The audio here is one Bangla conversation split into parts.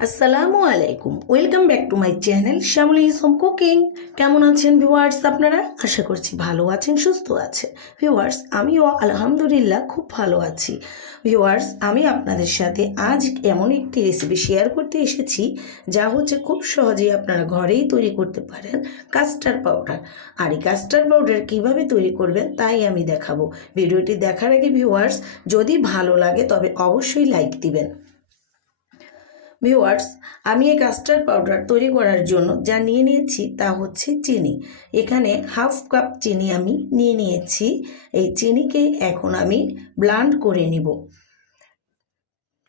আসসালামু আলাইকুম, welcome back to my channel Shyamoli home cooking. কেমন আছেন ভিউয়ার্স আপনারা? আশা করছি ভালো আছেন, সুস্থ আছেন। ভিউয়ার্স, আমিও আলহামদুলিল্লাহ খুব ভালো আছি। ভিউয়ার্স, আমি আপনাদের সাথে আজ এমন একটি রেসিপি শেয়ার করতে এসেছি যা হচ্ছে খুব সহজেই আপনারা ঘরেই তৈরি করতে পারেন, কাস্টার্ড পাউডার। আর এই কাস্টার্ড পাউডার কীভাবে তৈরি করবেন তাই আমি দেখাবো। ভিডিওটি দেখার আগে ভিউয়ার্স, যদি ভালো লাগে তবে অবশ্যই লাইক দিবেন। ভিউয়ার্স, আমি এই কাস্টার্ড পাউডার তৈরি করার জন্য যা নিয়ে নিয়েছি তা হচ্ছে চিনি। এখানে হাফ কাপ চিনি আমি নিয়ে নিয়েছি। এই চিনিকে এখন আমি ব্লান্ড করে নিব।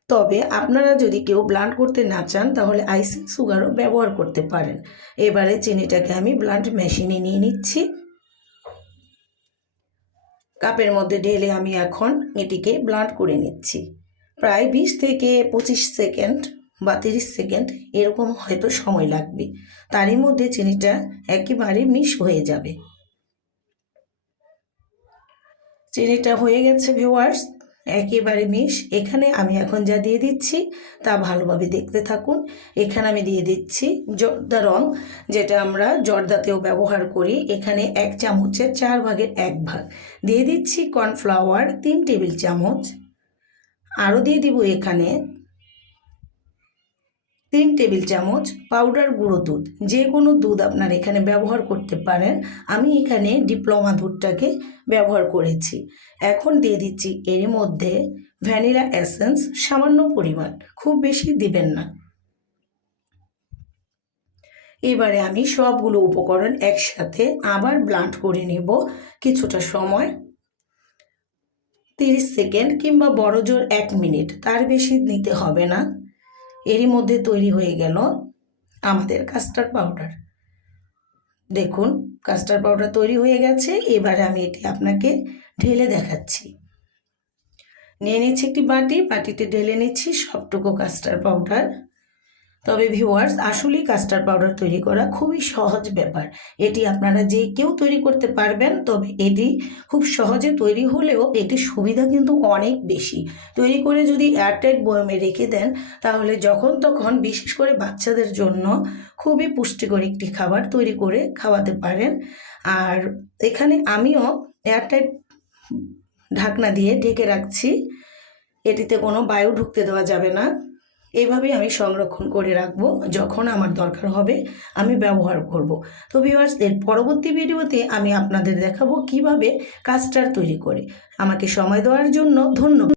তবে আপনারা যদি কেউ ব্লান্ড করতে না চান তাহলে আইসিং সুগারও ব্যবহার করতে পারেন। এবারে চিনিটাকে আমি ব্লান্ড মেশিনে নিয়ে নিচ্ছি। কাপের মধ্যে ঢেলে আমি এখন এটিকে ব্লান্ড করে নিচ্ছি। প্রায় 20 থেকে 25 সেকেন্ড বা 30 সেকেন্ড এরকম হয়তো সময় লাগবে। তারই মধ্যে চিনিটা একেবারে মিশ হয়ে যাবে। চিনিটা হয়ে গেছে ভিউয়ার্স, একেবারে মিশ। এখানে আমি এখন যা দিয়ে দিচ্ছি তা ভালোভাবে দেখতে থাকুন। এখানে আমি দিয়ে দিচ্ছি জর্দা রং, যেটা আমরা জর্দাতেও ব্যবহার করি। এখানে 1 চামচের 4 ভাগের 1 ভাগ দিয়ে দিচ্ছি। কর্নফ্লাওয়ার 3 টেবিল চামচ। আরও দিয়ে দিব এখানে 3 টেবিল চামচ পাউডার গুঁড়ো দুধ। যে কোনো দুধ আপনারা এখানে ব্যবহার করতে পারেন। আমি এখানে ডিপ্লোমা দুধটাকে ব্যবহার করেছি। এখন দিয়ে দিচ্ছি এর মধ্যে ভ্যানিলা এসেন্স সামান্য পরিমাণ, খুব বেশি দিবেন না। এবারে আমি সবগুলো উপকরণ একসাথে আবার ব্লান্ড করে নেব কিছুটা সময়, 30 সেকেন্ড কিংবা বড়জোর 1 মিনিট, তার বেশি নিতে হবে না। এরই মধ্যে তৈরি হয়ে গেল আমাদের কাস্টার্ড পাউডার। দেখুন, কাস্টার্ড পাউডার তৈরি হয়ে গেছে। এবারে আমি এটি আপনাকে ঢেলে দেখাচ্ছি। নিয়ে নিচ্ছি একটি বাটিতে ঢেলে নিচ্ছি সবটুকু কাস্টার্ড পাউডার। তবে ভিউয়ার্স, আসলেই কাস্টার্ড পাউডার তৈরি করা খুবই সহজ ব্যাপার। এটি আপনারা যে কেউ তৈরি করতে পারবেন। তবে এটি খুব সহজে তৈরি হলেও এটির সুবিধা কিন্তু অনেক বেশি। তৈরি করে যদি এয়ারটাইট বয়মে রেখে দেন তাহলে যখন তখন, বিশেষ করে বাচ্চাদের জন্য খুবই পুষ্টিকর একটি খাবার তৈরি করে খাওয়াতে পারেন। আর এখানে আমিও এয়ারটাইট ঢাকনা দিয়ে ঢেকে রাখছি। এটিতে কোনো বায়ু ঢুকতে দেওয়া যাবে না। এইভাবেই আমি সংরক্ষণ করে রাখবো, যখন আমার দরকার হবে আমি ব্যবহার করব। তো ভিউয়ার্স, এর পরবর্তী ভিডিওতে আমি আপনাদের দেখাবো কিভাবে কাস্টার্ড তৈরি করে। আমাকে সময় দেওয়ার জন্য ধন্যবাদ।